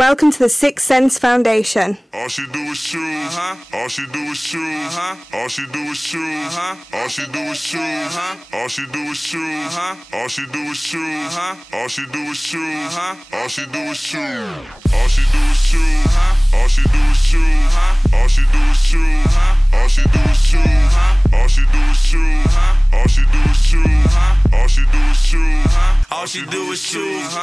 Welcome to the Sixth Sense Foundation. All she do is choose. All she do is choose. All she do is choose. All she do is choose. All she do is choose. All she do is choose. All she do is choose. All she do is choose. All she do is choose. All she do is choose. All she do is choose. All she do is choose. All she do is choose. All she do is choose. All she do is choose. All she do is choose.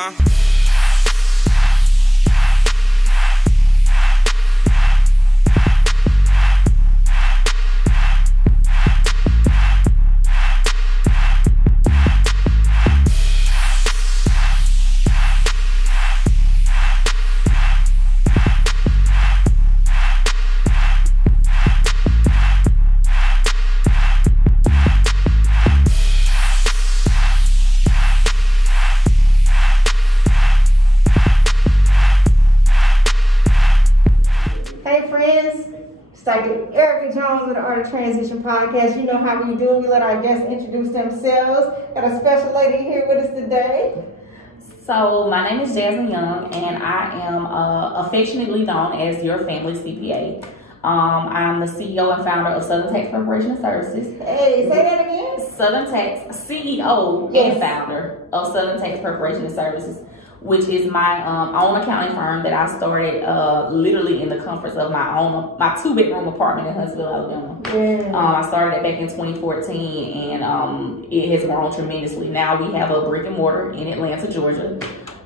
Hey friends, it's Dr. Erica Jones with the Art of Transition podcast. You know how we do. We let our guests introduce themselves. Got a special lady here with us today. So my name is Jasmine Young, and I am affectionately known as your family CPA. I'm the CEO and founder of Southern Tax Preparation and Services. Hey, say that again. Southern Tax CEO and founder of Southern Tax Preparation and Services, which is my own accounting firm that I started literally in the comforts of my two-bedroom apartment in Huntsville, Alabama. I started it back in 2014, and it has grown tremendously. Now we have a brick and mortar in Atlanta, Georgia.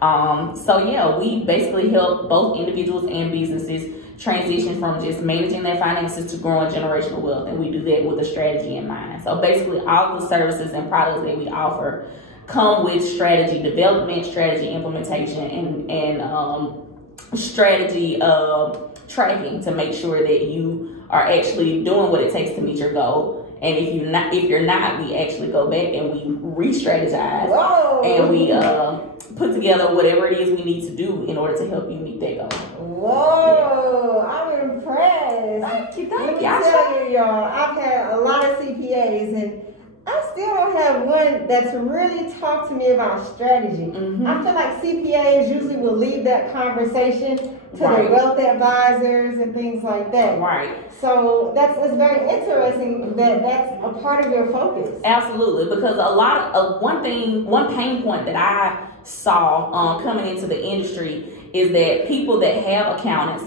So yeah, we basically help both individuals and businesses transition from just managing their finances to growing generational wealth, and we do that with a strategy in mind. So basically all the services and products that we offer come with strategy development, strategy implementation, and strategy tracking to make sure that you are actually doing what it takes to meet your goal. And if you're not, we actually go back and we re-strategize. Whoa. And we put together whatever it is we need to do in order to help you meet that goal. Whoa, I'm impressed. Thank you. Let me tell you, y'all, I've had a lot of CPAs, and I still don't have one that's really talked to me about strategy. I feel like CPAs usually will leave that conversation to the wealth advisors and things like that. Right. So it's very interesting that that's a part of your focus. Absolutely, because a lot of one pain point that I saw coming into the industry is that people that have accountants,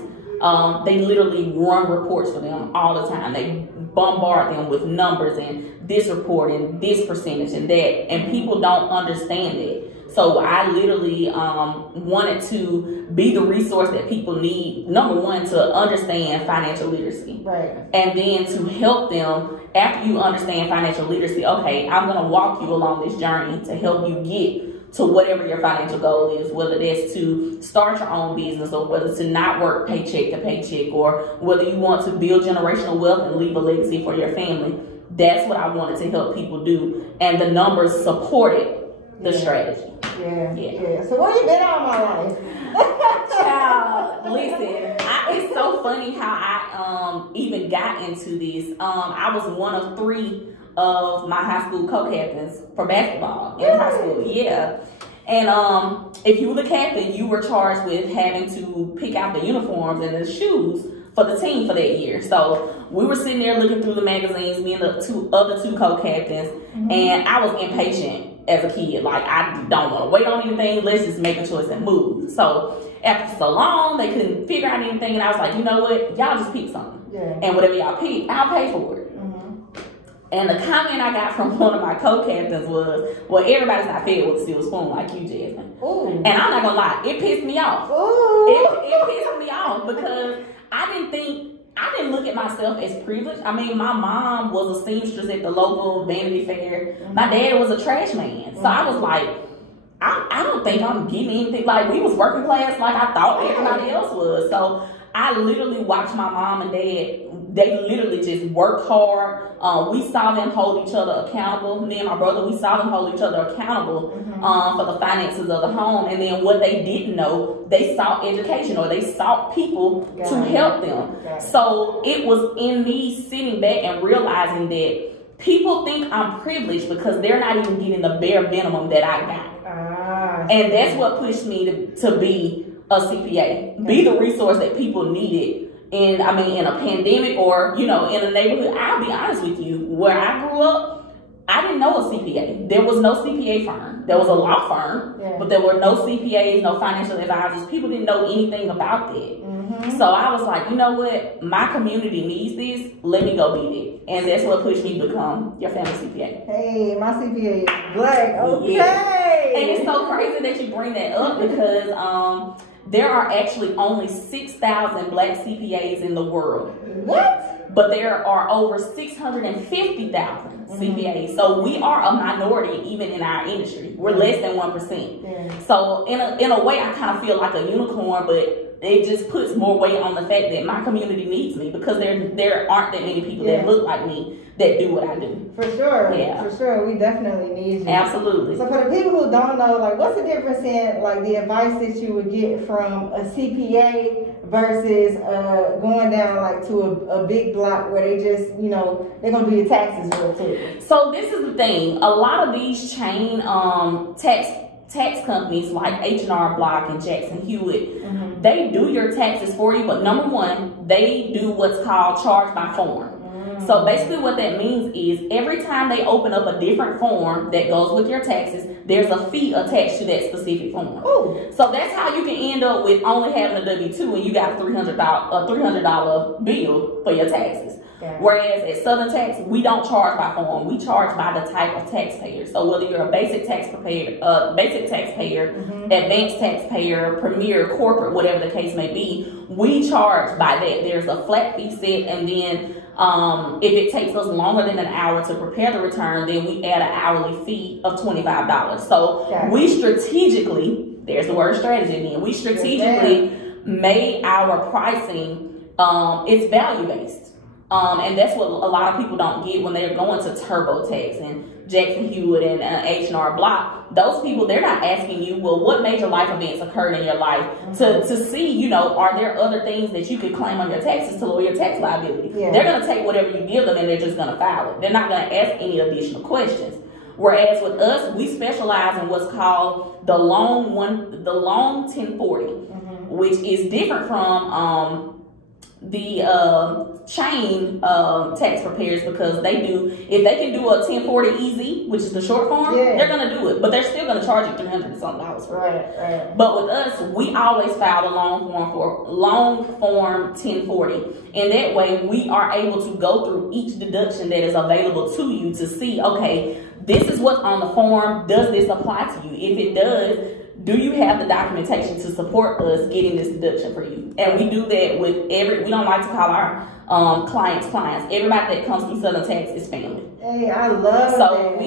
they literally run reports for them all the time. They bombard them with numbers and this report and this percentage and that, and people don't understand it. So I literally wanted to be the resource that people need, number one, to understand financial literacy. Right. And then to help them, after you understand financial literacy, okay, I'm going to walk you along this journey to help you get to whatever your financial goal is, whether that's to start your own business or whether to not work paycheck to paycheck, or whether you want to build generational wealth and leave a legacy for your family. That's what I wanted to help people do, and the numbers supported the strategy. Yeah. So what have you been all my life? Child, listen, it's so funny how I even got into this. I was one of 3 of my high school co-captains for basketball in high school. Yeah. And if you were the captain, you were charged with having to pick out the uniforms and the shoes for the team for that year. So we were sitting there looking through the magazines, me and the other two co-captains, and I was impatient as a kid. Like, I don't want to wait on anything. Let's just make a choice and move. So after so long, they couldn't figure out anything, and I was like, you know what? Y'all just pick something. Yeah. And whatever y'all pick, I'll pay for it. And the comment I got from one of my co-captains was, well, everybody's not fed with a silver spoon like you, Jasmine. Ooh. And I'm not gonna lie, it pissed me off. Ooh. It pissed me off because I didn't look at myself as privileged. I mean, my mom was a seamstress at the local Vanity Fair. My dad was a trash man. So I was like, I don't think I'm getting anything. Like, we was working class like I thought everybody else was. So I literally watched my mom and dad, they literally just worked hard. We saw them hold each other accountable. Me and my brother, we saw them hold each other accountable for the finances of the home. And then what they didn't know, they sought education, or they sought people to help them. So it was in me sitting back and realizing that people think I'm privileged because they're not even getting the bare minimum that I got. And that's what pushed me to be a CPA. Be the resource that people needed in a pandemic or, in a neighborhood. I'll be honest with you, where I grew up, I didn't know a CPA. There was no CPA firm. There was a law firm, but there were no CPAs, no financial advisors. People didn't know anything about that. So I was like, you know what? My community needs this. Let me go get it. And that's what pushed me to become your family CPA. Hey, my CPA is black. Okay. Yeah. And it's so crazy that you bring that up because there are actually only 6,000 black CPAs in the world. What? But there are over 650,000 CPAs. So we are a minority even in our industry. We're less than 1%. So in a way, I kind of feel like a unicorn, but it just puts more weight on the fact that my community needs me because there aren't that many people that look like me that do what I do. For sure. Yeah. For sure. We definitely need you. Absolutely. So for the people who don't know, like, what's the difference in, like, the advice that you would get from a CPA versus going down, like, to a big block where they just, they're going to do your taxes real quick? So this is the thing. A lot of these chain tax companies like H&R Block and Jackson Hewitt, they do your taxes for you, but number one, they do what's called charge by form. So basically what that means is every time they open up a different form that goes with your taxes, there's a fee attached to that specific form. Ooh. So that's how you can end up with only having a W-2 and you got a $300 bill for your taxes. Okay. Whereas at Southern Tax, we don't charge by form. We charge by the type of taxpayer. So whether you're a basic taxpayer, advanced taxpayer, premier, corporate, whatever the case may be, we charge by that. There's a flat fee set, and then if it takes us longer than an hour to prepare the return, then we add an hourly fee of $25. So we strategically, there's the word strategy again, we strategically made our pricing, it's value-based. And that's what a lot of people don't get when they're going to TurboTax and Jackson Hewitt and H&R Block. Those people, they're not asking you, well, what major life events occurred in your life to see, are there other things that you could claim on your taxes to lower your tax liability? They're going to take whatever you give them and they're just going to file it. They're not going to ask any additional questions. Whereas with us, we specialize in what's called the long 1040, which is different from the chain tax preparers, because if they can do a 1040 easy, which is the short form, they're gonna do it, but they're still gonna charge you $300 and something for it. Right. But with us, we always file the long form 1040, and that way we are able to go through each deduction that is available to you to see, okay, this is what's on the form. Does this apply to you? If it does, do you have the documentation to support us getting this deduction for you? And we do that with we don't like to call our clients. Everybody that comes through Southern Tax is family. Hey, I love that. So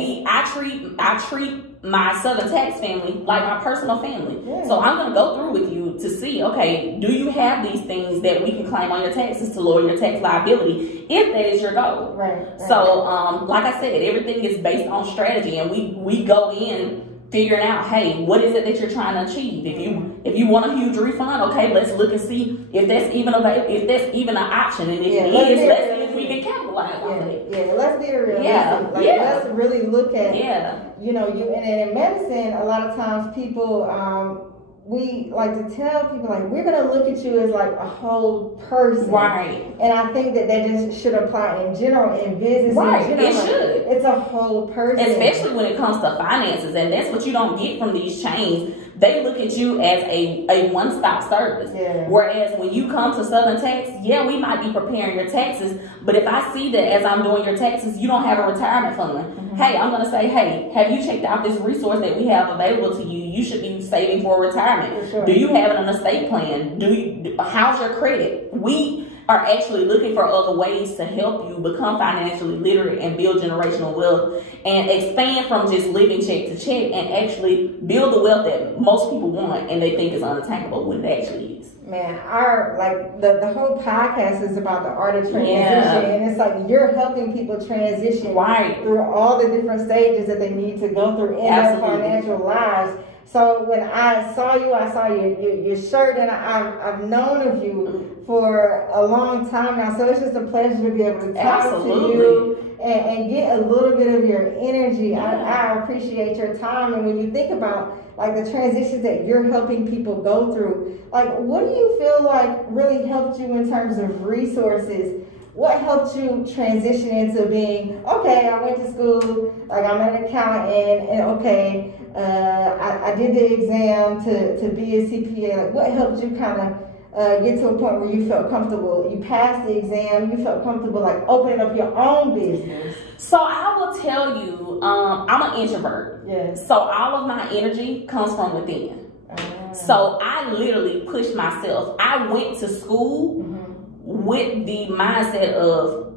I treat my Southern Tax family like my personal family. So I'm going to go through with you to see, okay, do you have these things that we can claim on your taxes to lower your tax liability if that is your goal? Right. So like I said, everything is based on strategy, and we go in figuring out, hey, what is it that you're trying to achieve? If you want a huge refund, okay, let's look and see if that's even an option, and if it is, let's see if we can capitalize on it. Yeah, let's be realistic. Let's really look at and in medicine, a lot of times people we like to tell people, like, we're going to look at you as like a whole person. Right. And I think that just should apply in general in business. Right. In general. It should. It's a whole person. Especially when it comes to finances. And that's what you don't get from these chains. They look at you as a one-stop service. Whereas when you come to Southern Tax, we might be preparing your taxes, but if I see that as I'm doing your taxes, you don't have a retirement fund, hey, I'm going to say, hey, have you checked out this resource that we have available to you? You should be saving for retirement. Do you have an estate plan? How's your credit? We are actually looking for other ways to help you become financially literate and build generational wealth and expand from just living check to check and actually build the wealth that most people want and they think is unattainable when it actually is. Man, the whole podcast is about the art of transition, and it's like you're helping people transition through all the different stages that they need to go through in their financial lives. So when I saw your shirt, and I've known of you for a long time now, so it's just a pleasure to be able to talk to you and get a little bit of your energy. I appreciate your time, and when you think about like the transitions that you're helping people go through, like what do you feel like really helped you in terms of resources? What helped you transition into being, okay, I went to school, like I'm an accountant, and okay, I did the exam to be a CPA. Like what helped you kind of get to a point where you felt comfortable? You passed the exam, you felt comfortable like opening up your own business. So I will tell you, I'm an introvert. Yes. So all of my energy comes from within. So I literally pushed myself. I went to school with the mindset of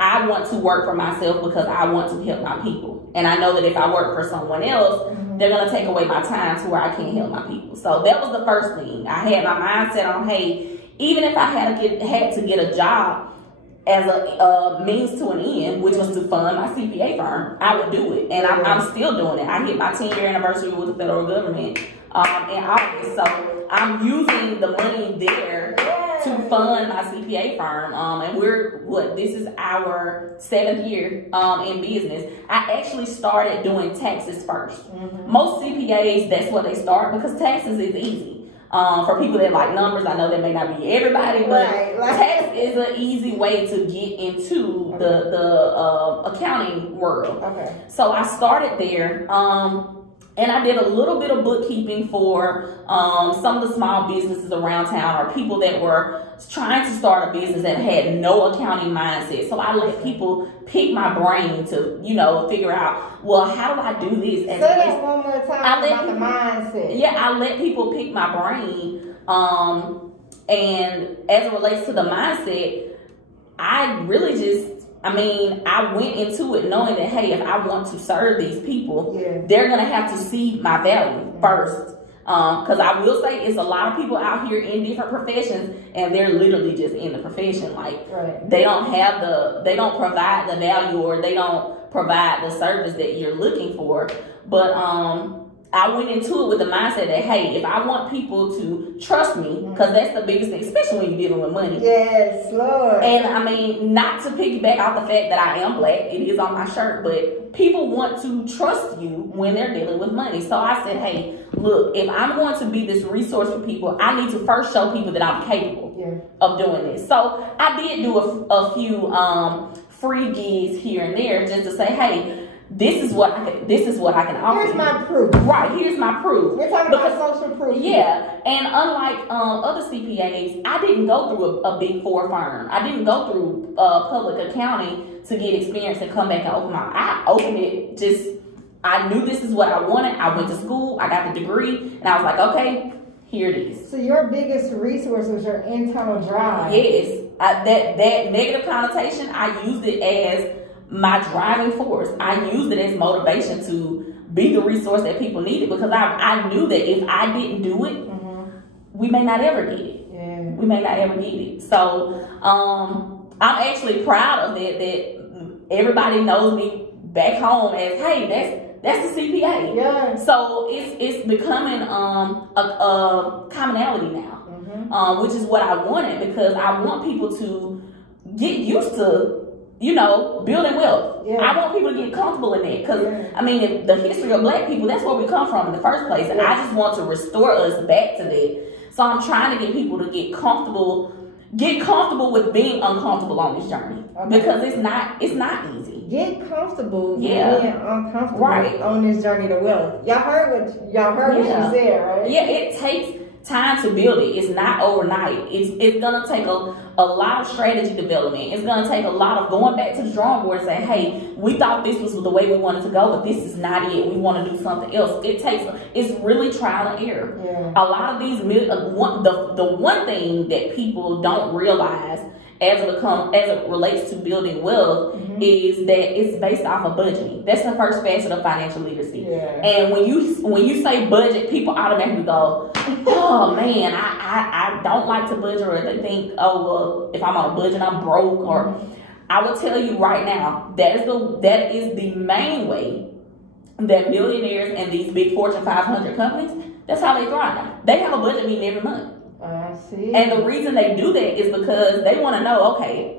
I want to work for myself because I want to help my people. And I know that if I work for someone else, they're going to take away my time to where I can't help my people. So that was the first thing. I had my mindset on, hey, even if I had to get a job as a means to an end, which was to fund my CPA firm, I would do it. And I'm still doing it. I hit my 10-year anniversary with the federal government in August. So I'm using the money there to fund my CPA firm. And this is our 7th year in business. I actually started doing taxes first. Most CPAs, that's what they start because taxes is easy. For people that like numbers, I know that may not be everybody, but tax is an easy way to get into the accounting world. Okay. So I started there. And I did a little bit of bookkeeping for some of the small businesses around town or people that were trying to start a business that had no accounting mindset. So I let people pick my brain to, figure out, well, how do I do this? Say that one more time about the mindset. Yeah, I let people pick my brain. And as it relates to the mindset, I really I went into it knowing that, hey, if I want to serve these people, they're going to have to see my value first. Because I will say it's a lot of people out here in different professions and they're literally just in the profession. Like they don't provide the value or they don't provide the service that you're looking for. But I went into it with the mindset that, hey, if I want people to trust me, because that's the biggest thing, especially when you're dealing with money. Yes, Lord. And not to piggyback off the fact that I am black, it is on my shirt, but people want to trust you when they're dealing with money. So I said, hey, look, if I'm going to be this resource for people, I need to first show people that I'm capable of doing this. So I did do a few free gigs here and there just to say, hey, this is what I can offer. Here's my proof. Right, here's my proof. We're talking about social proof. Yeah, and unlike other CPAs, I didn't go through a big 4 firm. I didn't go through public accounting to get experience and come back and open I opened it I knew this is what I wanted. I went to school, I got the degree, and I was like, okay, here it is. So your biggest resource was your internal drive. Yes, that negative connotation, I used it as my driving force. I used it as motivation to be the resource that people needed because I knew that if I didn't do it, we may not ever get it. Yeah. We may not ever get it. So I'm actually proud of that everybody knows me back home as, hey, that's the CPA. Yeah. So it's becoming a commonality now, which is what I wanted because I want people to get used to building wealth. Yeah. I want people to get comfortable in that because, the history of black people, that's where we come from in the first place. And I just want to restore us back to that. So I'm trying to get people to get comfortable with being uncomfortable on this journey. Okay. Because it's not easy. Get comfortable being uncomfortable on this journey to wealth. Y'all heard what she said, right? Yeah, it takes time to build it. It's not overnight. It's gonna take a lot of strategy development. It's gonna take a lot of going back to the drawing board and saying, hey, we thought this was the way we wanted to go, but this is not it. We want to do something else. It's really trial and error. Yeah. A lot of these the one thing that people don't realize as it relates to building wealth is that it's based off of budgeting. That's the first facet of financial literacy. Yeah. And when you say budget, people automatically go, oh man, I don't like to budget, or they think, oh well, if I'm on a budget, I'm broke. Or I will tell you right now, that is the main way that millionaires and these big Fortune 500 companies, that's how they thrive now. They have a budget meeting every month. I see. And the reason they do that is because they want to know, okay,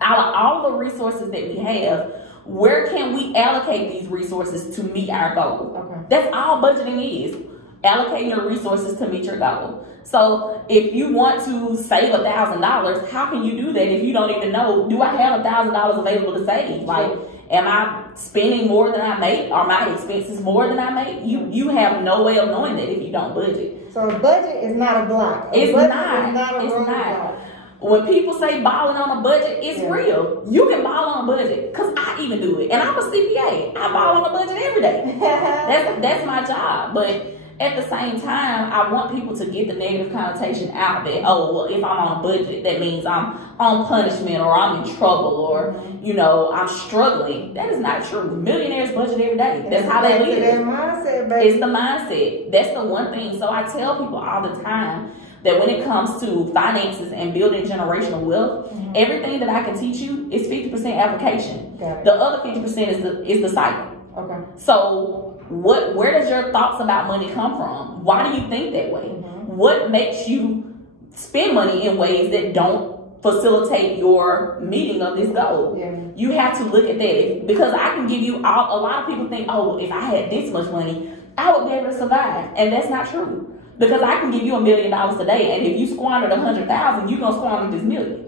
out of all the resources that we have, where can we allocate these resources to meet our goal? Okay. That's all budgeting is. Allocating your resources to meet your goal. So if you want to save $1,000, how can you do that if you don't even know, do I have $1,000 available to save? Like, am I spending more than I make? Are my expenses more than I make? You have no way of knowing that if you don't budget. So a budget is not a block. It's not. When people say balling on a budget, it's real. You can ball on a budget, because I even do it. And I'm a CPA. I ball on a budget every day. That's my job. But at the same time, I want people to get the negative connotation out that, oh, well, if I'm on a budget, that means I'm on punishment, or I'm in trouble, or, you know, I'm struggling. That is not true. Millionaires budget every day. That's how they live. That mindset, baby. It's the mindset. That's the one thing. So I tell people all the time that when it comes to finances and building generational wealth, everything that I can teach you is 50% application. The other 50% is the cycle. Okay. So where does your thoughts about money come from? Why do you think that way? What makes you spend money in ways that don't facilitate your meeting of this goal? You have to look at that, because I can give you a lot of people think, oh, if I had this much money, I would be able to survive. And that's not true. Because I can give you $1 million today, and if you squandered 100,000, you're gonna squander this million.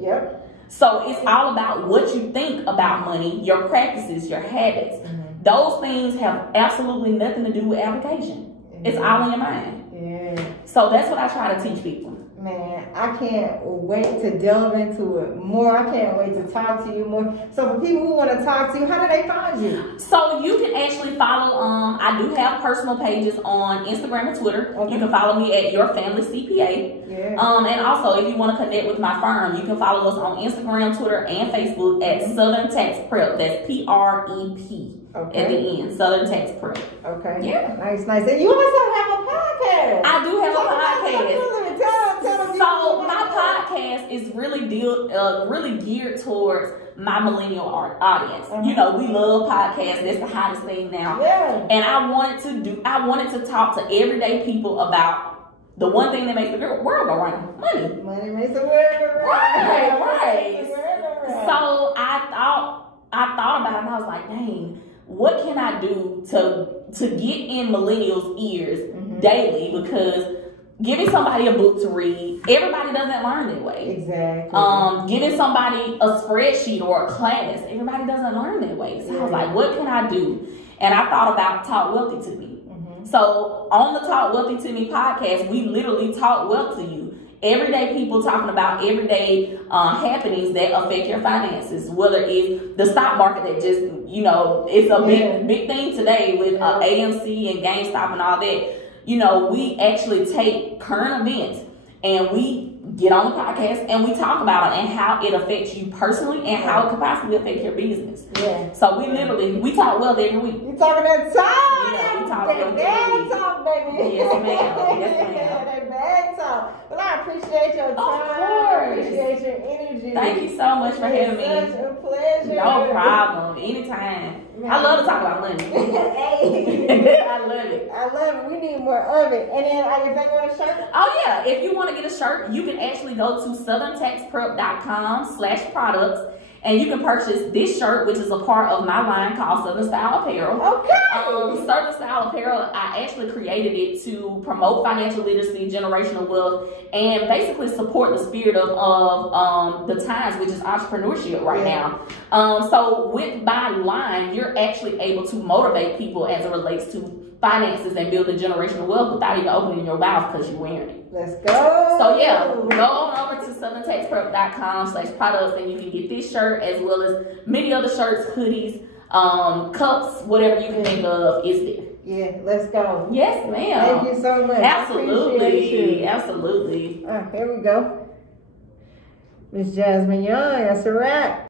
So it's all about what you think about money, your practices, your habits. Those things have absolutely nothing to do with application. It's all in your mind. So that's what I try to teach people. Man, I can't wait to delve into it more. I can't wait to talk to you more. So for people who want to talk to you, how do they find you? So you can actually follow, I do have personal pages on Instagram and Twitter. You can follow me at Your Family CPA. And also, if you want to connect with my firm, you can follow us on Instagram, Twitter, and Facebook at Southern Tax Prep. That's PREP. At the end, Southern Tax Prep. Nice. And you also have a podcast. I do have a podcast. Tell So my podcast is really geared towards my millennial audience. You know, we love podcasts. That's the hottest thing now. And I wanted to talk to everyday people about the one thing that makes the world go round: money. Money makes the world go round. Right. So I thought about it, and I was like, dang, what can I do to get in millennials' ears daily? Because giving somebody a book to read, everybody doesn't learn that way. Giving somebody a spreadsheet or a class, everybody doesn't learn that way. So I was like, what can I do? And I thought about Talk Wealthy to Me. So on the Talk Wealthy to Me podcast, we literally talk wealth to you. Everyday people talking about everyday happenings that affect your finances, whether it's the stock market that just, you know, it's a big thing today with AMC and GameStop and all that. You know, we actually take current events and we get on the podcast and we talk about it and how it affects you personally and how it could possibly affect your business. So we talk wealth every week. You talking that talk? We talk wealth every week. Talk, baby. Yes, ma'am. That bag talk. Well, I appreciate your time. I appreciate your energy. Thank you so much for having me. It's such a pleasure. No problem. Anytime. I love to talk about money. I love it. I love it. We need more of it. And then if they want a shirt? Oh, yeah. If you want to get a shirt, you can actually go to southerntaxprep.com/products. And you can purchase this shirt, which is a part of my line called Southern Style Apparel. Southern Style Apparel, I actually created it to promote financial literacy, generational wealth, and basically support the spirit of the times, which is entrepreneurship right now. So with my line, you're actually able to motivate people as it relates to finances and building generational wealth without even opening your mouth because you're wearing it. Let's go. So yeah, go on over to southerntaxprep.com/products and you can get this shirt as well as many other shirts, hoodies, cups, whatever you can think of is there. Yeah, let's go. Yes, ma'am. Thank you so much. Absolutely. Absolutely. Here we go. Miss Jasmine Young, that's a wrap.